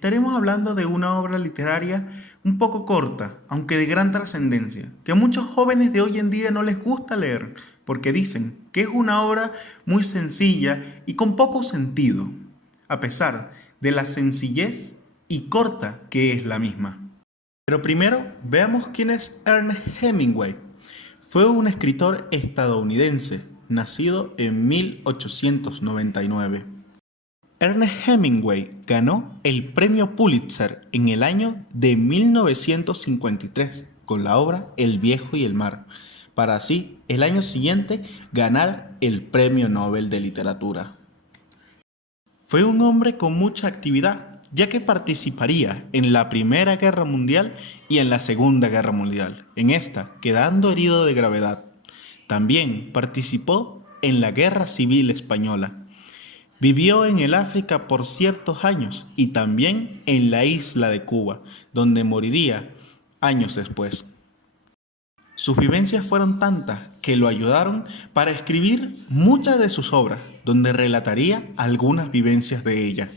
estaremos hablando de una obra literaria un poco corta, aunque de gran trascendencia, que a muchos jóvenes de hoy en día no les gusta leer, porque dicen que es una obra muy sencilla y con poco sentido, a pesar de la sencillez y corta que es la misma. Pero primero, veamos quién es Ernest Hemingway. Fue un escritor estadounidense, nacido en 1899. Ernest Hemingway ganó el premio Pulitzer en el año de 1953 con la obra El viejo y el mar, para así el año siguiente ganar el Premio Nobel de Literatura. Fue un hombre con mucha actividad, ya que participaría en la Primera Guerra Mundial y en la Segunda Guerra Mundial, en esta quedando herido de gravedad. También participó en la Guerra Civil Española. Vivió en el África por ciertos años y también en la isla de Cuba, donde moriría años después. Sus vivencias fueron tantas que lo ayudaron para escribir muchas de sus obras, donde relataría algunas vivencias de ella.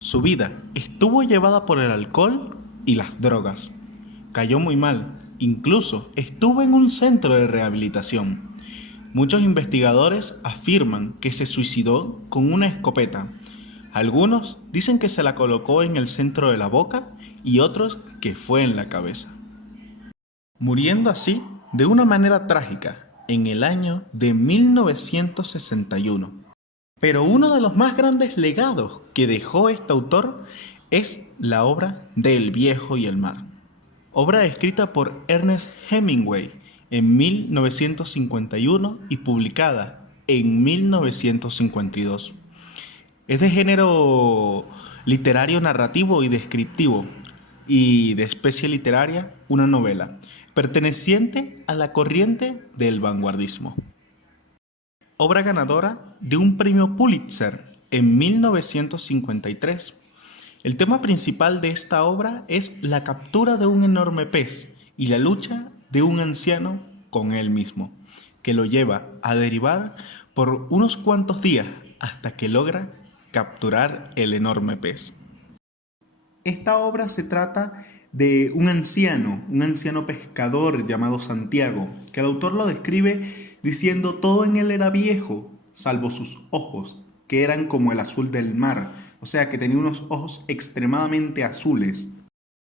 Su vida estuvo llevada por el alcohol y las drogas. Cayó muy mal, incluso estuvo en un centro de rehabilitación. Muchos investigadores afirman que se suicidó con una escopeta. Algunos dicen que se la colocó en el centro de la boca y otros que fue en la cabeza. Muriendo así de una manera trágica en el año de 1961. Pero uno de los más grandes legados que dejó este autor es la obra de El viejo y el mar. Obra escrita por Ernest Hemingway en 1951 y publicada en 1952. Es de género literario narrativo y descriptivo, y de especie literaria una novela, perteneciente a la corriente del vanguardismo. Obra ganadora de un premio Pulitzer en 1953. El tema principal de esta obra es la captura de un enorme pez y la lucha de un anciano con él mismo, que lo lleva a derivar por unos cuantos días hasta que logra capturar el enorme pez. Esta obra se trata de un anciano pescador llamado Santiago, que el autor lo describe diciendo todo en él era viejo, salvo sus ojos, que eran como el azul del mar, o sea que tenía unos ojos extremadamente azules.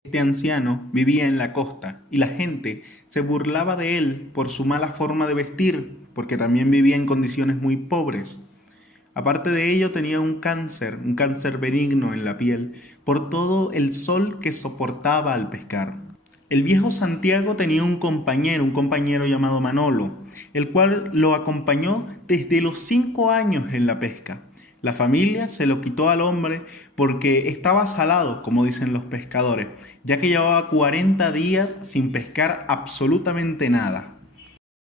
Este anciano vivía en la costa y la gente se burlaba de él por su mala forma de vestir, porque también vivía en condiciones muy pobres. Aparte de ello tenía un cáncer benigno en la piel, por todo el sol que soportaba al pescar. El viejo Santiago tenía un compañero llamado Manolo, el cual lo acompañó desde los 5 años en la pesca. La familia se lo quitó al hombre porque estaba salado, como dicen los pescadores, ya que llevaba 40 días sin pescar absolutamente nada.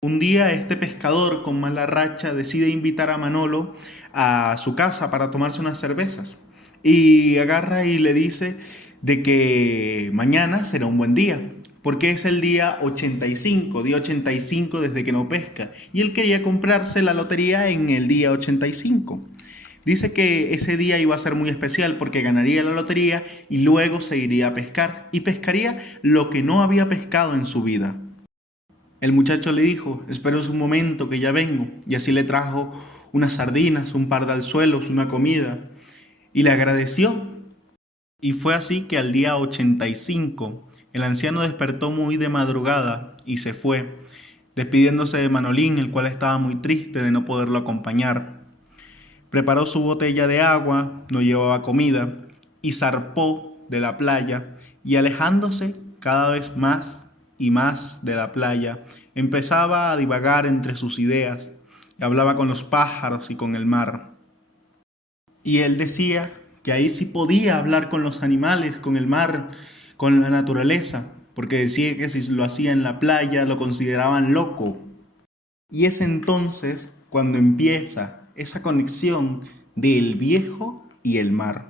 Un día este pescador con mala racha decide invitar a Manolo a su casa para tomarse unas cervezas y agarra y le dice de que mañana será un buen día porque es el día 85 desde que no pesca y él quería comprarse la lotería en el día 85. Dice que ese día iba a ser muy especial porque ganaría la lotería y luego se iría a pescar y pescaría lo que no había pescado en su vida. El muchacho le dijo, espérese un momento que ya vengo, y así le trajo unas sardinas, un par de anzuelos, una comida, y le agradeció. Y fue así que al día 85, el anciano despertó muy de madrugada y se fue, despidiéndose de Manolín, el cual estaba muy triste de no poderlo acompañar. Preparó su botella de agua, no llevaba comida, y zarpó de la playa, y alejándose cada vez más y más de la playa, empezaba a divagar entre sus ideas, y hablaba con los pájaros y con el mar. Y él decía que ahí sí podía hablar con los animales, con el mar, con la naturaleza, porque decía que si lo hacía en la playa lo consideraban loco. Y es entonces cuando empieza esa conexión del viejo y el mar.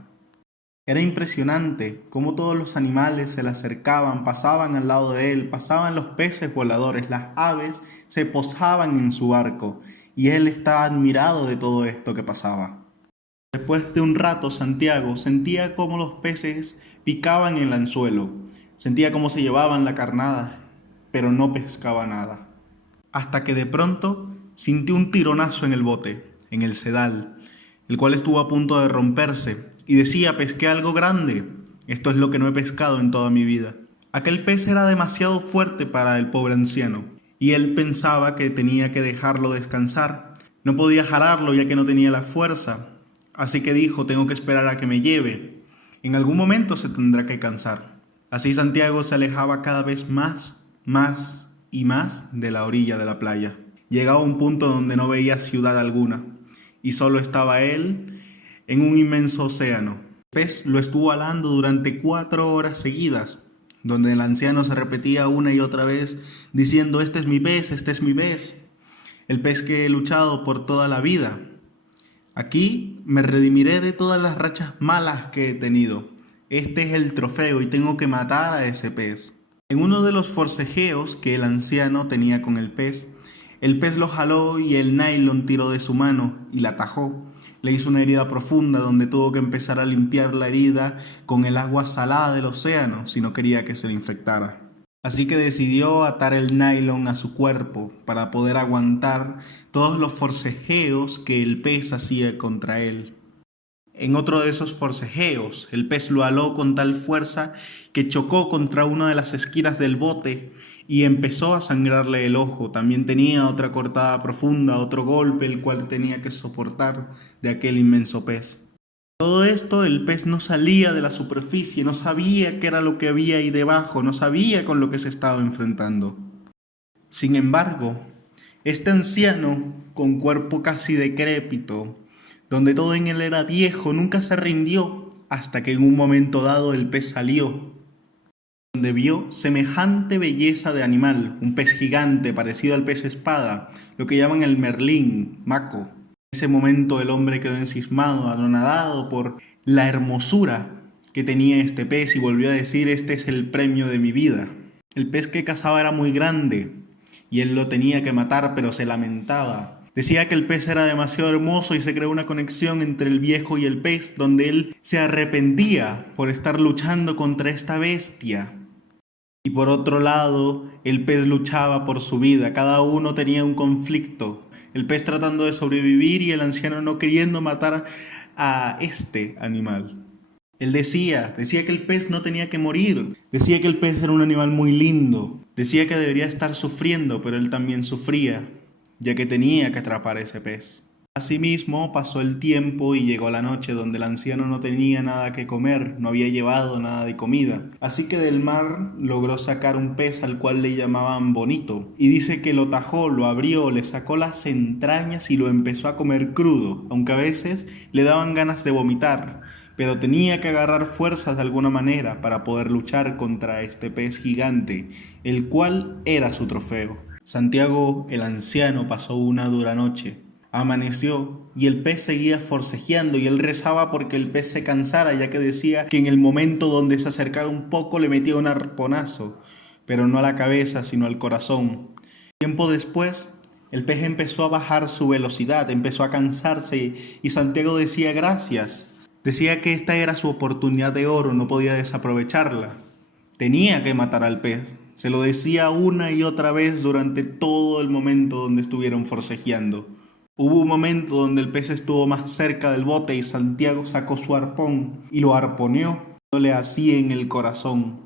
Era impresionante cómo todos los animales se le acercaban, pasaban al lado de él, pasaban los peces voladores, las aves se posaban en su barco y él estaba admirado de todo esto que pasaba. Después de un rato, Santiago sentía cómo los peces picaban el anzuelo, sentía cómo se llevaban la carnada, pero no pescaba nada. Hasta que de pronto sintió un tironazo en el bote, en el sedal, el cual estuvo a punto de romperse, y decía: pesqué algo grande, esto es lo que no he pescado en toda mi vida. Aquel pez era demasiado fuerte para el pobre anciano, y él pensaba que tenía que dejarlo descansar. No podía jalarlo ya que no tenía la fuerza, así que dijo: tengo que esperar a que me lleve. En algún momento se tendrá que cansar. Así Santiago se alejaba cada vez más y más de la orilla de la playa. Llegaba a un punto donde no veía ciudad alguna, y solo estaba él en un inmenso océano. El pez lo estuvo alando durante 4 horas seguidas, donde el anciano se repetía una y otra vez, diciendo: este es mi pez, este es mi pez, el pez que he luchado por toda la vida. Aquí me redimiré de todas las rachas malas que he tenido. Este es el trofeo y tengo que matar a ese pez. En uno de los forcejeos que el anciano tenía con el pez lo jaló y el nylon tiró de su mano y la atajó. Le hizo una herida profunda donde tuvo que empezar a limpiar la herida con el agua salada del océano si no quería que se le infectara. Así que decidió atar el nylon a su cuerpo para poder aguantar todos los forcejeos que el pez hacía contra él. En otro de esos forcejeos, el pez lo aló con tal fuerza que chocó contra una de las esquinas del bote y empezó a sangrarle el ojo. También tenía otra cortada profunda, otro golpe el cual tenía que soportar de aquel inmenso pez. Todo esto, el pez no salía de la superficie, no sabía qué era lo que había ahí debajo, no sabía con lo que se estaba enfrentando. Sin embargo, este anciano, con cuerpo casi decrépito, donde todo en él era viejo, nunca se rindió hasta que en un momento dado el pez salió, donde vio semejante belleza de animal, un pez gigante parecido al pez espada, lo que llaman el merlín, maco. En ese momento el hombre quedó ensimismado, anonadado por la hermosura que tenía este pez y volvió a decir: este es el premio de mi vida. El pez que cazaba era muy grande y él lo tenía que matar, pero se lamentaba. Decía que el pez era demasiado hermoso y se creó una conexión entre el viejo y el pez, donde él se arrepentía por estar luchando contra esta bestia. Y por otro lado, el pez luchaba por su vida, cada uno tenía un conflicto. El pez tratando de sobrevivir y el anciano no queriendo matar a este animal. Él decía que el pez no tenía que morir, decía que el pez era un animal muy lindo, decía que debería estar sufriendo, pero él también sufría, ya que tenía que atrapar ese pez. Asimismo, pasó el tiempo y llegó la noche donde el anciano no tenía nada que comer, no había llevado nada de comida. Así que del mar logró sacar un pez al cual le llamaban Bonito. Y dice que lo tajó, lo abrió, le sacó las entrañas y lo empezó a comer crudo, aunque a veces le daban ganas de vomitar. Pero tenía que agarrar fuerzas de alguna manera para poder luchar contra este pez gigante, el cual era su trofeo. Santiago el anciano pasó una dura noche. Amaneció y el pez seguía forcejeando y él rezaba porque el pez se cansara, ya que decía que en el momento donde se acercara un poco le metía un arponazo, pero no a la cabeza sino al corazón. Tiempo después, el pez empezó a bajar su velocidad, empezó a cansarse y Santiago decía gracias. Decía que esta era su oportunidad de oro, no podía desaprovecharla. Tenía que matar al pez. Se lo decía una y otra vez durante todo el momento donde estuvieron forcejeando. Hubo un momento donde el pez estuvo más cerca del bote y Santiago sacó su arpón y lo arponeó, dándole así en el corazón.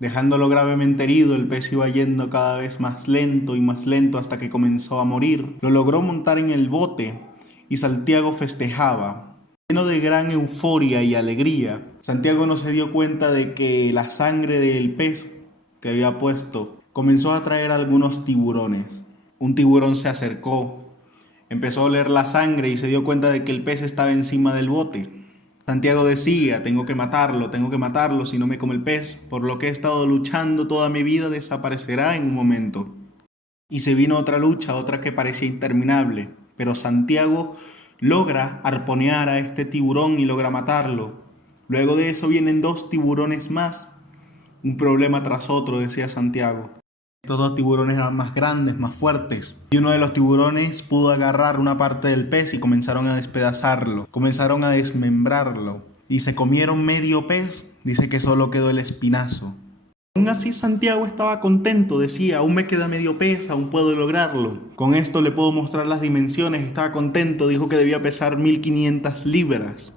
Dejándolo gravemente herido, el pez iba yendo cada vez más lento y más lento hasta que comenzó a morir. Lo logró montar en el bote y Santiago festejaba, lleno de gran euforia y alegría. Santiago no se dio cuenta de que la sangre del pez que había puesto comenzó a atraer algunos tiburones. Un tiburón se acercó. Empezó a oler la sangre y se dio cuenta de que el pez estaba encima del bote. Santiago decía: tengo que matarlo, si no me come el pez, por lo que he estado luchando toda mi vida desaparecerá en un momento. Y se vino otra lucha, otra que parecía interminable, pero Santiago logra arponear a este tiburón y logra matarlo. Luego de eso vienen 2 tiburones más, un problema tras otro, decía Santiago. Estos dos tiburones eran más grandes, más fuertes. Y uno de los tiburones pudo agarrar una parte del pez y comenzaron a despedazarlo. Comenzaron a desmembrarlo. Y se comieron medio pez. Dice que solo quedó el espinazo. Aún así Santiago estaba contento, decía, aún me queda medio pez, aún puedo lograrlo. Con esto le puedo mostrar las dimensiones, estaba contento, dijo que debía pesar 1500 libras.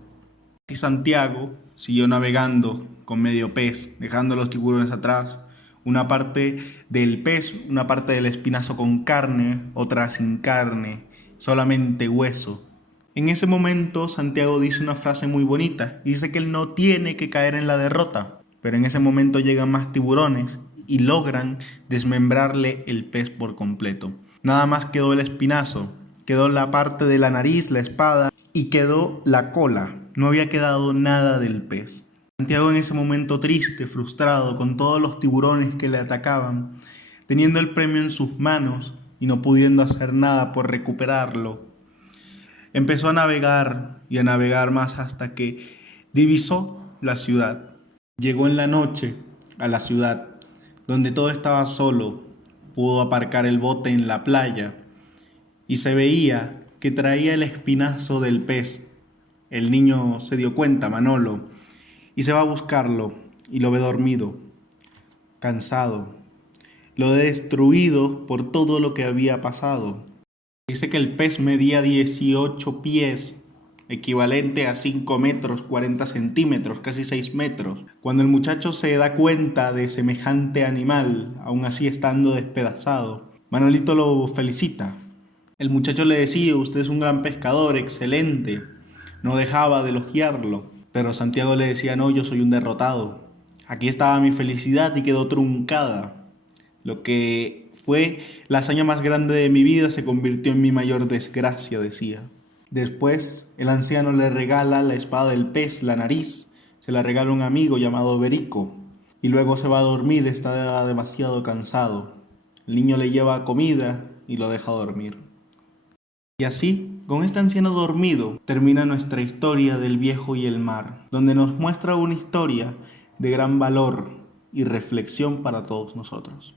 Y Santiago siguió navegando con medio pez, dejando los tiburones atrás. Una parte del pez, una parte del espinazo con carne, otra sin carne, solamente hueso. En ese momento Santiago dice una frase muy bonita, dice que él no tiene que caer en la derrota, pero en ese momento llegan más tiburones y logran desmembrarle el pez por completo. Nada más quedó el espinazo, quedó la parte de la nariz, la espada y quedó la cola, no había quedado nada del pez. Santiago en ese momento triste, frustrado, con todos los tiburones que le atacaban, teniendo el premio en sus manos y no pudiendo hacer nada por recuperarlo, empezó a navegar y a navegar más hasta que divisó la ciudad. Llegó en la noche a la ciudad, donde todo estaba solo, pudo aparcar el bote en la playa y se veía que traía el espinazo del pez. El niño se dio cuenta, Manolo, y se va a buscarlo y lo ve dormido, cansado, lo ve destruido por todo lo que había pasado. Dice que el pez medía 18 pies, equivalente a 5 metros 40 centímetros, casi 6 metros. Cuando el muchacho se da cuenta de semejante animal, aún así estando despedazado, Manolito lo felicita. El muchacho le decía, usted es un gran pescador, excelente. No dejaba de elogiarlo. Pero Santiago le decía, no, yo soy un derrotado. Aquí estaba mi felicidad y quedó truncada. Lo que fue la hazaña más grande de mi vida se convirtió en mi mayor desgracia, decía. Después, el anciano le regala la espada del pez, la nariz. Se la regala a un amigo llamado Berico. Y luego se va a dormir, está demasiado cansado. El niño le lleva comida y lo deja dormir. Y así, con este anciano dormido, termina nuestra historia del viejo y el mar, donde nos muestra una historia de gran valor y reflexión para todos nosotros.